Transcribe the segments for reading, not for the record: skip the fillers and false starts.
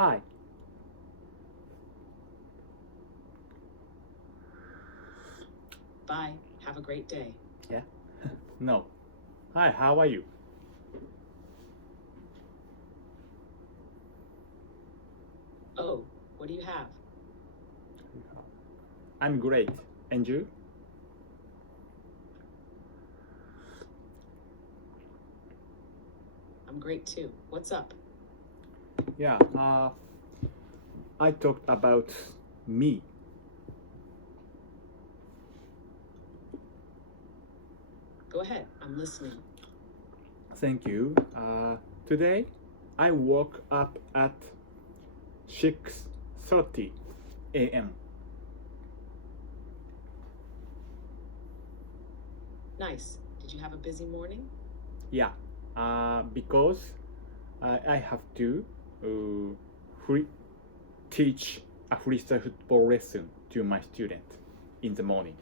Hi. Bye. Have a great day. Yeah. No. Hi, how are you? Oh, what do you have? I'm great. And you? I'm great too. What's up? Yeah, I talked about me. Go ahead. I'm listening. Thank you. Today, I woke up at 6:30 a.m. Nice. Did you have a busy morning? Yeah, because I have to teach a freestyle football lesson to my student in the morning.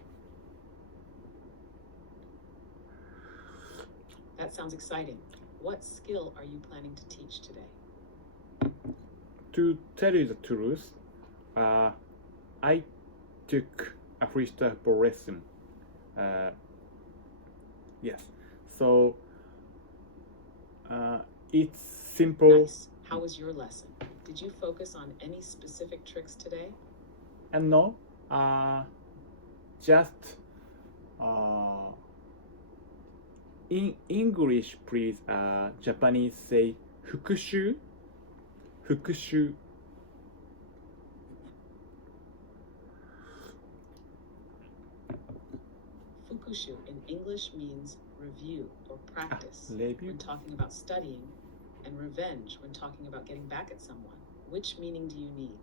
That sounds exciting. What skill are you planning to teach today? To tell you the truth, I took a freestyle football lesson. Yes, so it's simple. Nice. How was your lesson? Did you focus on any specific tricks today? And no, just in English, please. Japanese say 復習. Fukushu. Fukushu in English means review or practice review. when talking about studying, and revenge when talking about getting back at someone. Which meaning do you need?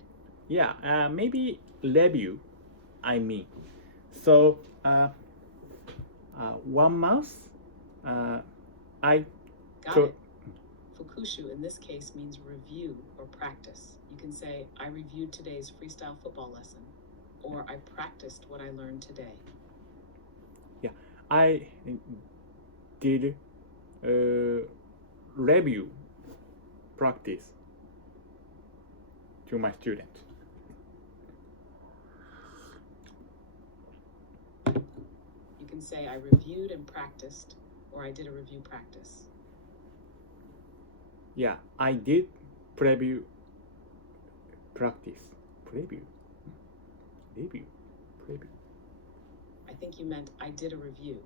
Yeah, maybe review. I mean, so 1 month. I Got it. Fukushu in this case means review or practice. You can say, I reviewed today's freestyle football lesson, or I practiced what I learned today. Yeah, I did review practice to my student. You can say, I reviewed and practiced, or I did a review practice. Yeah, I did preview practice. Preview. I think you meant I did a review.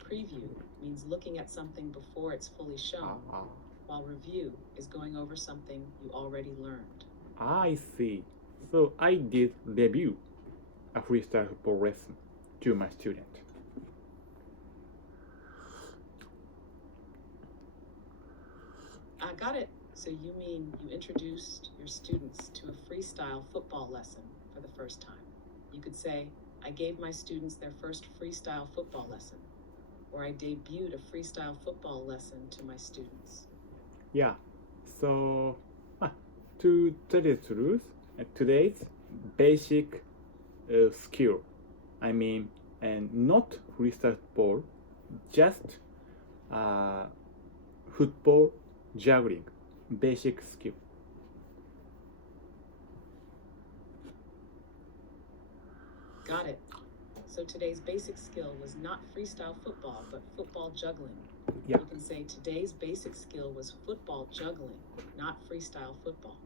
Preview means looking at something before it's fully shown, while review is going over something you already learned. I see. So I did review a freestyle football lesson to my student. I got it. So you mean you introduced your students to a freestyle football lesson for the first time. You could say, I gave my students their first freestyle football lesson, or I debuted a freestyle football lesson to my students. Yeah, so to tell you the truth, today's basic skill, I mean, and not freestyle football, just football juggling, basic skill. Got it. So today's basic skill was not freestyle football, but football juggling. Yeah. You can say today's basic skill was football juggling, not freestyle football.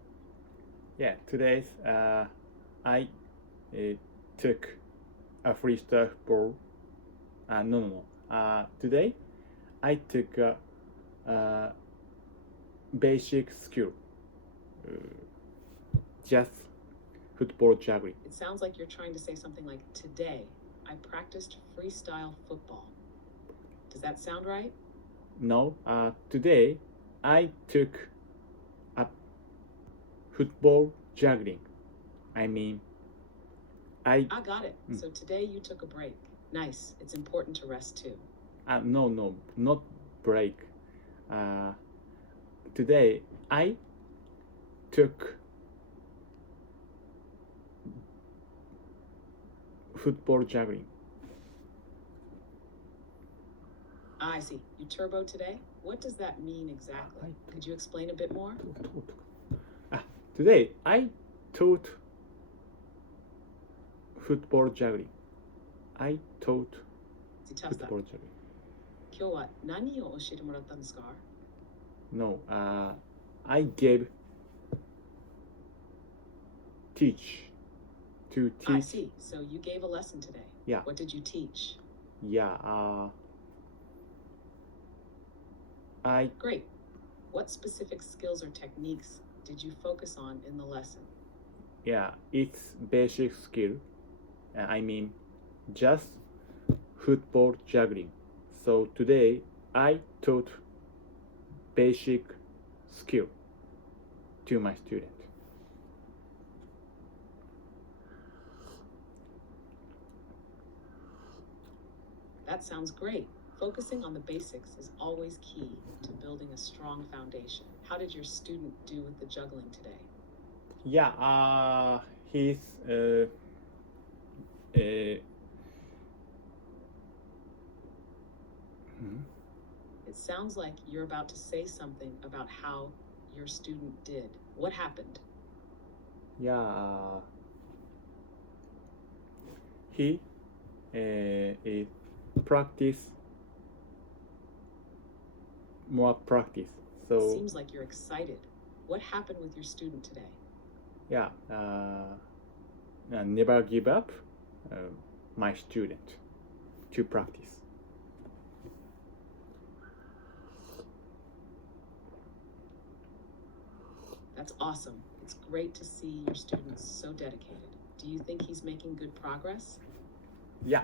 Yeah, today's I took a freestyle football. Today I took a basic skill, just football juggling. It sounds like you're trying to say something like, today I practiced freestyle football. Does that sound right? No, today I took a football juggling. I mean, I got it. So today you took a break. Nice. It's important to rest too. No, not break. Today I took football juggling. I see. You turbo today? What does that mean exactly? Could you explain a bit more? Today, I taught football juggling. I taught football juggling. 今日は何を教えてもらったんですか? No, I gave teach to teach. I see. So you gave a lesson today. Yeah. What did you teach? Yeah, Great. What specific skills or techniques did you focus on in the lesson? Yeah, it's basic skill. I mean, just football juggling. So today I taught basic skill to my student. That sounds great. Focusing on the basics is always key to building a strong foundation. How did your student do with the juggling today? Yeah, he's It sounds like you're about to say something about how your student did. What happened? Yeah, he practice more practice. So Seems like you're excited. What happened with your student today? yeah, never give up my student to practice. That's awesome. It's great to see your students so dedicated. Do you think he's making good progress? Yeah.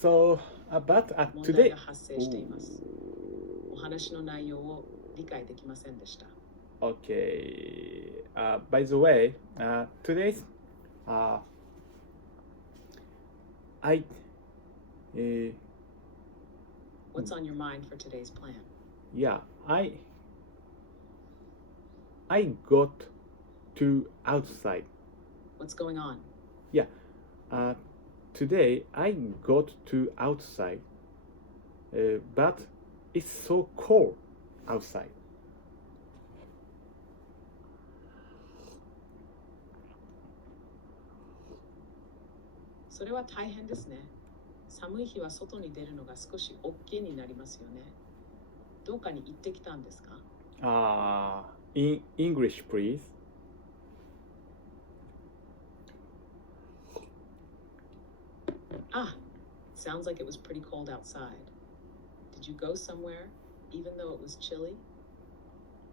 So, but 問題 today, が発生しています。お話の内容を理解できませんでした。okay. By the way, today's I What's on your mind for today's plan? yeah I got to outside. What's going on? Yeah. Today I got to outside, but it's so cold outside. それは大変ですね。寒い日は外に出るのが少し OK になりますよね。どうかに行ってきたんですか? In English, please. Sounds like it was pretty cold outside. Did you go somewhere, even though it was chilly?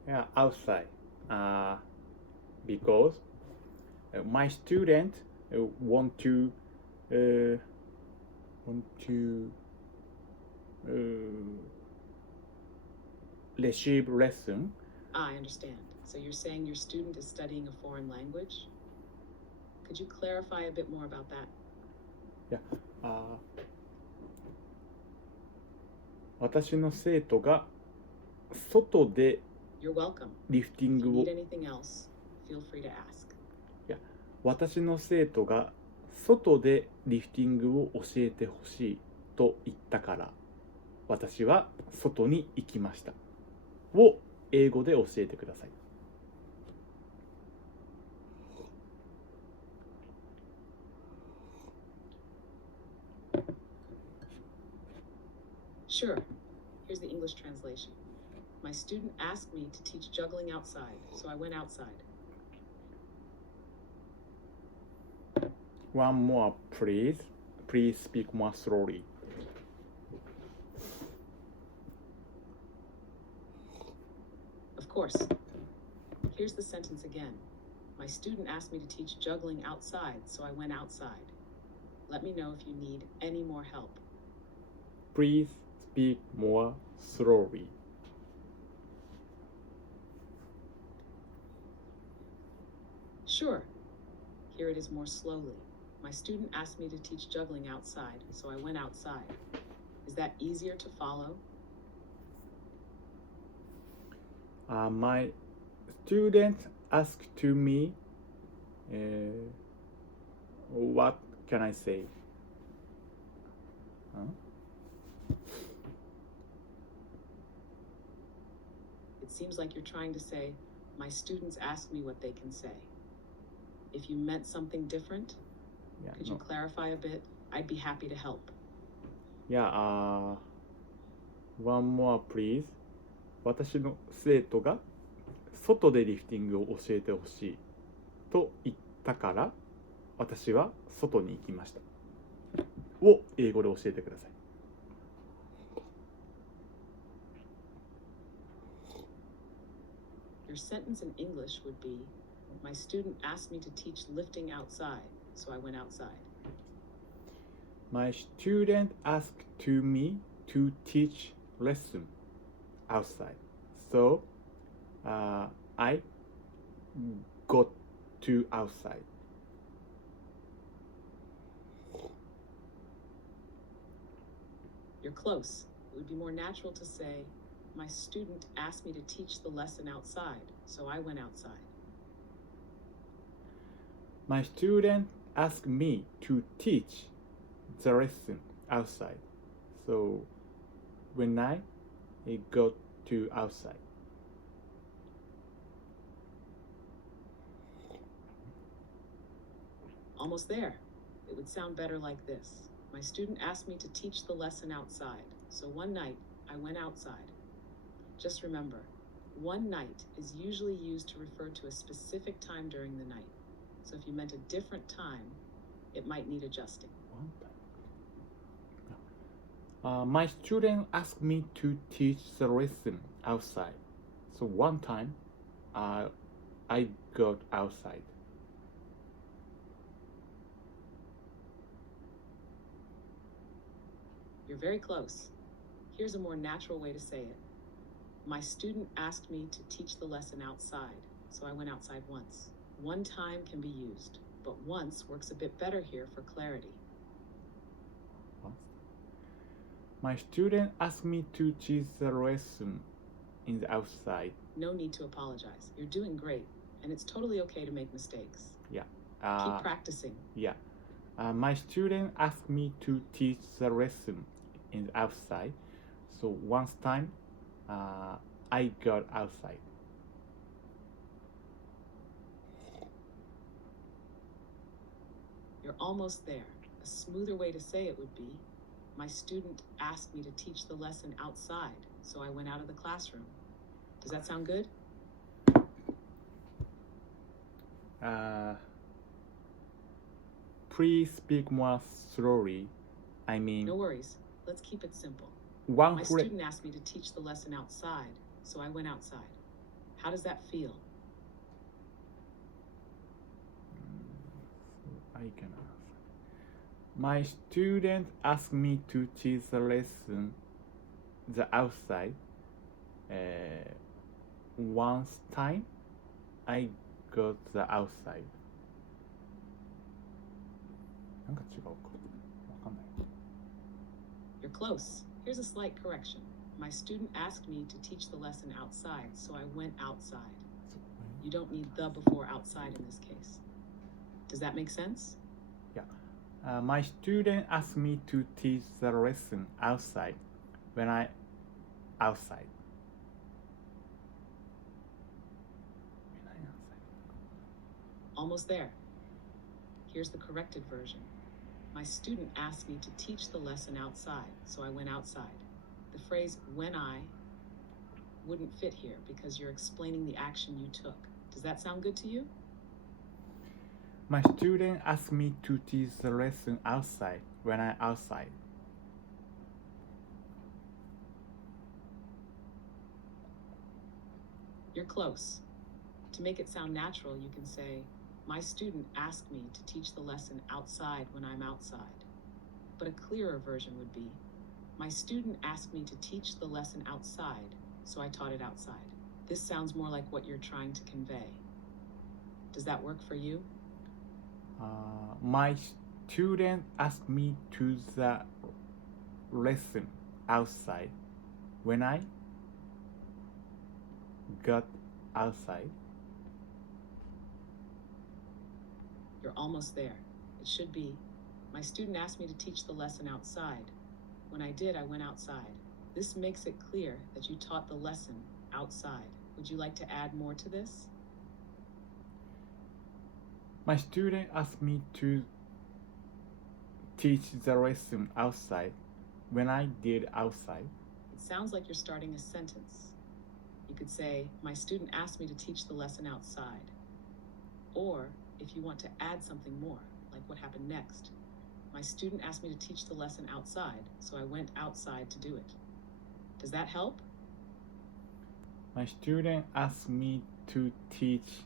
Yeah, outside. Because my student want to receive lesson. I understand. So you're saying your student is studying a foreign language? Could you clarify a bit more about that? Yeah. 私の生徒が外で You're welcome. リフティン If you グを need anything else, feel free to ask. 私の生徒が外でリフティングを教えてほしいと言ったから私は外に行きましたを英語で教えてください。Sure. Here's the English translation. My student asked me to teach juggling outside, so I went outside. One more, please. Please speak more slowly. Of course. Here's the sentence again. My student asked me to teach juggling outside, so I went outside. Let me know if you need any more help. Please speak more slowly. Sure. Here it is more slowly. My student asked me to teach juggling outside, so I went outside. Is that easier to follow? My student asked to me, what can I say? It seems like you're trying to say, My students ask me what they can say. If you meant something different, Yeah, could you no. clarify a bit? I'd be happy to help. Yeah, one more please. 私の生徒が外でリフティングを教えてほしいと言ったから私は外に行きましたを英語で教えてください。Your sentence in English would be, my student asked me to teach lifting outside, so I went outside. My student asked to me to teach lesson outside, so I got to outside. You're close. It would be more natural to say, my student asked me to teach the lesson outside, so I went outside. My student asked me to teach the lesson outside, so when I got to outside. Almost there. It would sound better like this. My student asked me to teach the lesson outside, so one night I went outside. Just remember, one night is usually used to refer to a specific time during the night. So if you meant a different time, it might need adjusting. My student asked me to teach the lesson outside, so one time I got outside. You're very close. Here's a more natural way to say it. My student asked me to teach the lesson outside, so I went outside once. One time can be used, but once works a bit better here for clarity. My student asked me to teach the lesson in the outside. No need to apologize. You're doing great, and it's totally okay to make mistakes. Yeah. Keep practicing. Yeah. My student asked me to teach the lesson in the outside, so once time I got outside. You're almost there. A smoother way to say it would be, my student asked me to teach the lesson outside, so I went out of the classroom. Does that sound good? Please speak more slowly. I mean, No worries. Let's keep it simple. one My phrase. student asked me to teach the lesson outside, so I went outside. How does that feel? I can answer. My student asked me to teach the lesson the outside. Once time I got the outside. なんか違うか。わかんない。You're close. Here's a slight correction. My student asked me to teach the lesson outside, so I went outside. You don't need the before outside in this case. Does that make sense? My student asked me to teach the lesson outside when I outside. Almost there. Here's the corrected version. My student asked me to teach the lesson outside, so I went outside. The phrase when I wouldn't fit here because you're explaining the action you took. Does that sound good to you? My student asked me to teach the lesson outside when I outside. You're close. To make it sound natural, you can say, my student asked me to teach the lesson outside when I'm outside. But a clearer version would be, my student asked me to teach the lesson outside, so I taught it outside. This sounds more like what you're trying to convey. Does that work for you? My student asked me to the lesson outside when I got outside. You're almost there. It should be, my student asked me to teach the lesson outside. When I did, I went outside. This makes it clear that you taught the lesson outside. Would you like to add more to this? My student asked me to teach the lesson outside when I did outside. It sounds like you're starting a sentence. You could say, my student asked me to teach the lesson outside. Or, if you want to add something more, like what happened next, my student asked me to teach the lesson outside, so I went outside to do it. Does that help? My student asked me to teach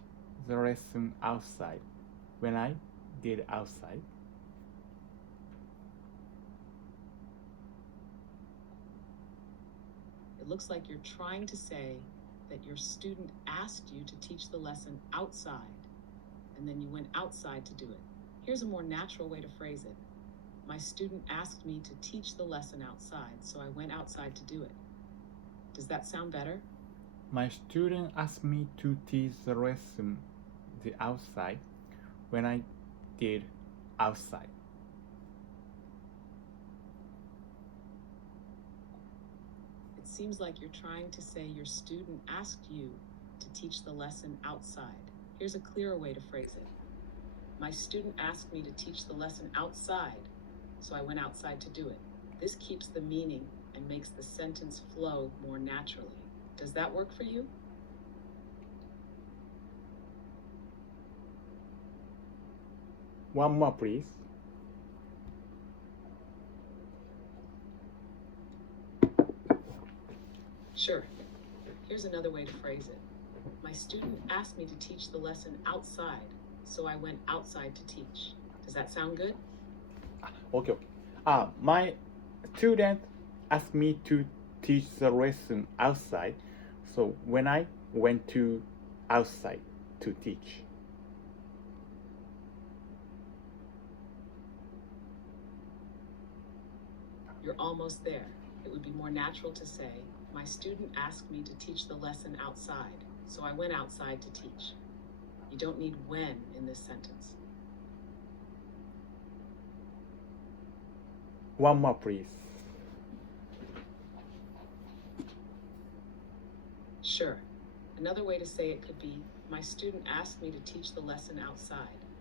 the lesson outside when I did outside. It looks like you're trying to say that your student asked you to teach the lesson outside, and then you went outside to do it. Here's a more natural way to phrase it. My student asked me to teach the lesson outside, so I went outside to do it. Does that sound better? My student asked me to teach the lesson the outside when I did outside. It seems like you're trying to say your student asked you to teach the lesson outside. Here's a clearer way to phrase it. My student asked me to teach the lesson outside, so I went outside to do it. This keeps the meaning and makes the sentence flow more naturally. Does that work for you? One more, please. Sure. Here's another way to phrase it. My student asked me to teach the lesson outside, so I went outside to teach. Does that sound good? Okay. My student asked me to teach the lesson outside, so when I went to outside to teach. You're almost there. It would be more natural to say, my student asked me to teach the lesson outside, so I went outside to teach. You don't need when in this sentence. One more, please. Sure. Another way to say it could be, my student asked me to teach the lesson outside,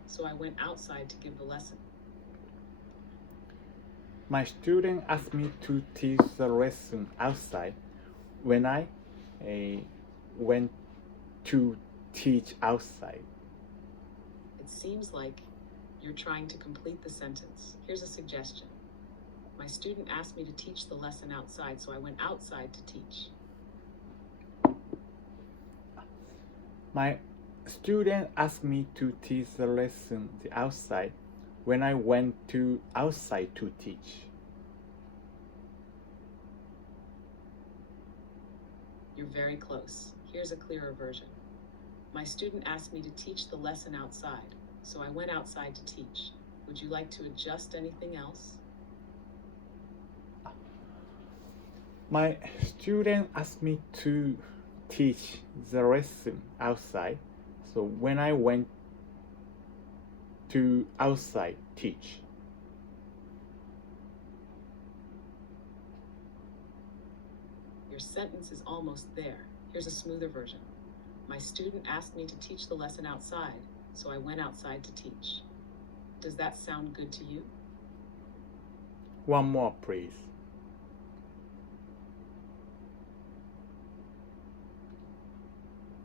so I went outside to give the lesson. My student asked me to teach the lesson outside when I went to teach outside. It seems like you're trying to complete the sentence. Here's a suggestion. My student asked me to teach the lesson outside, so I went outside to teach. My student asked me to teach the lesson the outside when I went to outside to teach. You're very close. Here's a clearer version. My student asked me to teach the lesson outside, so I went outside to teach. Would you like to adjust anything else? My student asked me to teach the lesson outside, so when I went to outside teach. Your sentence is almost there. Here's a smoother version. My student asked me to teach the lesson outside, so I went outside to teach. Does that sound good to you? One more, please.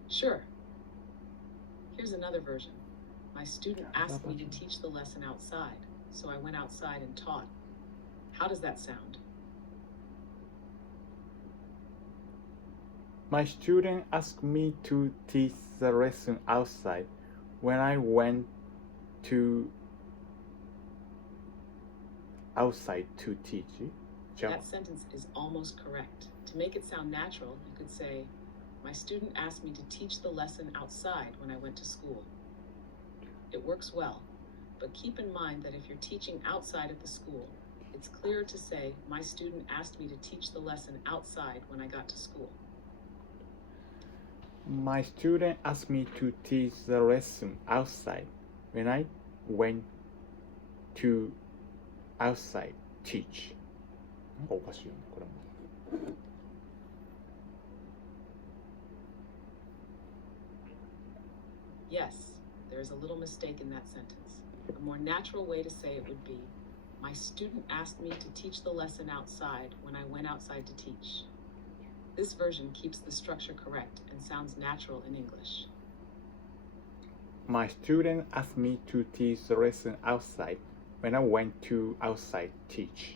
Sure. Here's another version. My student asked me to teach the lesson outside, so I went outside and taught. How does that sound? My student asked me to teach the lesson outside when I went to outside to teach. That sentence is almost correct. To make it sound natural, you could say, my student asked me to teach the lesson outside when I went to school. It works well, but keep in mind that if you're teaching outside of the school, it's clearer to say, my student asked me to teach the lesson outside when I got to school. My student asked me to teach the lesson outside when I went to outside teach. なんかおかしいよね、これも。Yes, there is a little mistake in that sentence. A more natural way to say it would be, my student asked me to teach the lesson outside when I went outside to teach. This version keeps the structure correct and sounds natural in English. My student asked me to teach the lesson outside when I went to outside teach.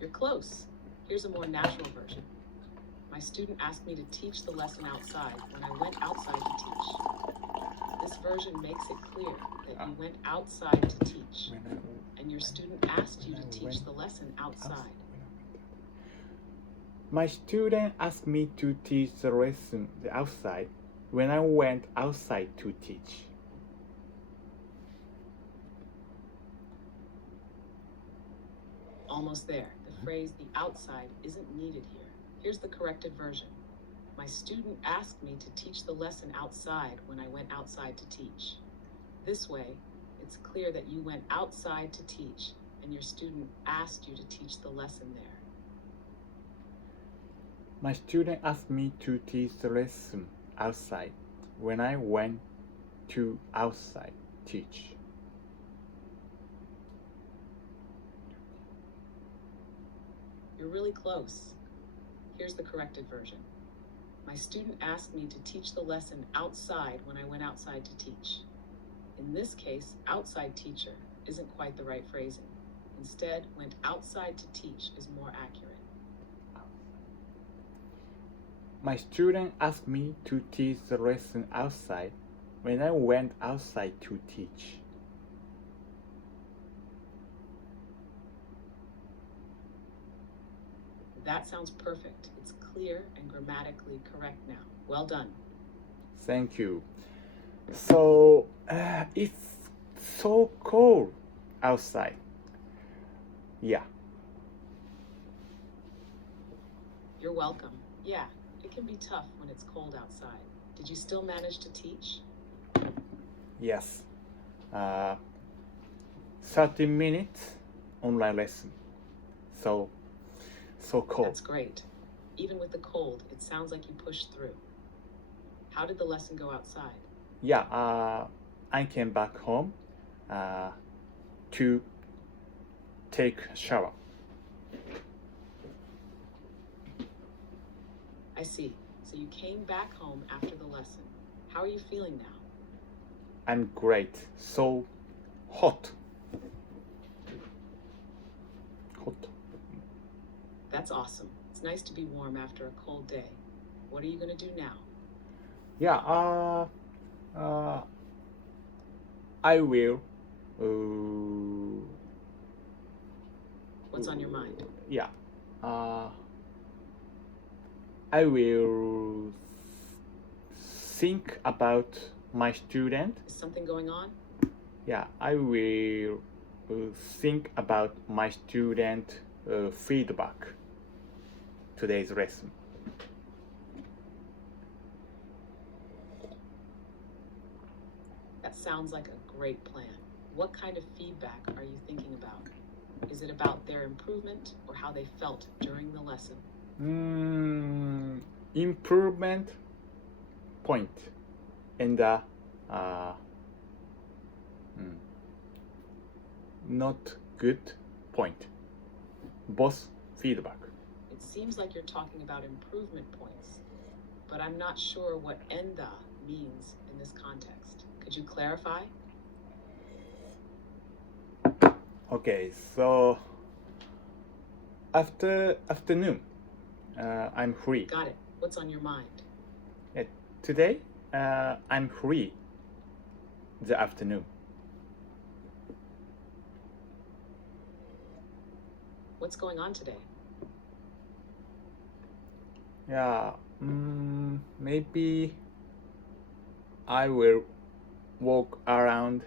You're close. Here's a more natural version. My student asked me to teach the lesson outside when I went outside to teach. This version makes it clear that you went outside to teach, and your student asked you to teach the lesson outside. My student asked me to teach the lesson outside when I went outside to teach. Almost there. The phrase the outside isn't needed here. Here's the corrected version. My student asked me to teach the lesson outside when I went outside to teach. This way, it's clear that you went outside to teach and your student asked you to teach the lesson there. My student asked me to teach the lesson outside when I went to outside teach. You're really close. Here's the corrected version. My student asked me to teach the lesson outside when I went outside to teach. In this case, outside teacher isn't quite the right phrasing. Instead, went outside to teach is more accurate. My student asked me to teach the lesson outside when I went outside to teach. That sounds perfect. It's clear and grammatically correct now. Well done. Thank you. So, it's so cold outside. Yeah. You're welcome. Yeah, it can be tough when it's cold outside. Did you still manage to teach? Yes. 30 minutes online lesson. So cold. That's great. Even with the cold, it sounds like you pushed through. How did the lesson go outside? Yeah, I came back home to take a shower. I see. So you came back home after the lesson. How are you feeling now? I'm great. So hot. Hot. That's awesome. It's nice to be warm after a cold day. What are you going to do now? Yeah, I will. What's on your mind? Yeah. I will think about my student. Is something going on? Yeah, I will think about my student feedback today's lesson. That sounds like a great plan. What kind of feedback are you thinking about? Is it about their improvement or how they felt during the lesson? Improvement point and not good point. Both feedback. It seems like you're talking about improvement points, but I'm not sure what enda means in this context. Could you clarify? Okay, so afternoon, I'm free. Got it. What's on your mind? Today, I'm free the afternoon. What's going on today? Yeah, maybe I will walk around.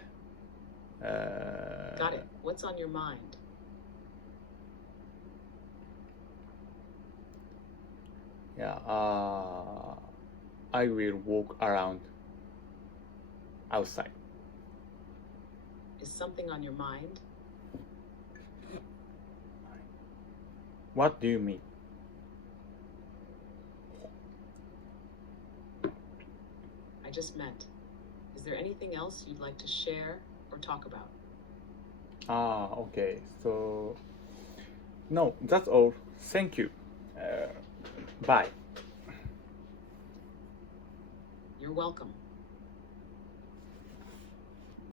Got it. What's on your mind? Yeah, I will walk around outside. Is something on your mind? What do you mean? just met. Is there anything else you'd like to share or talk about? Okay. So, no, that's all. Thank you. Bye. You're welcome.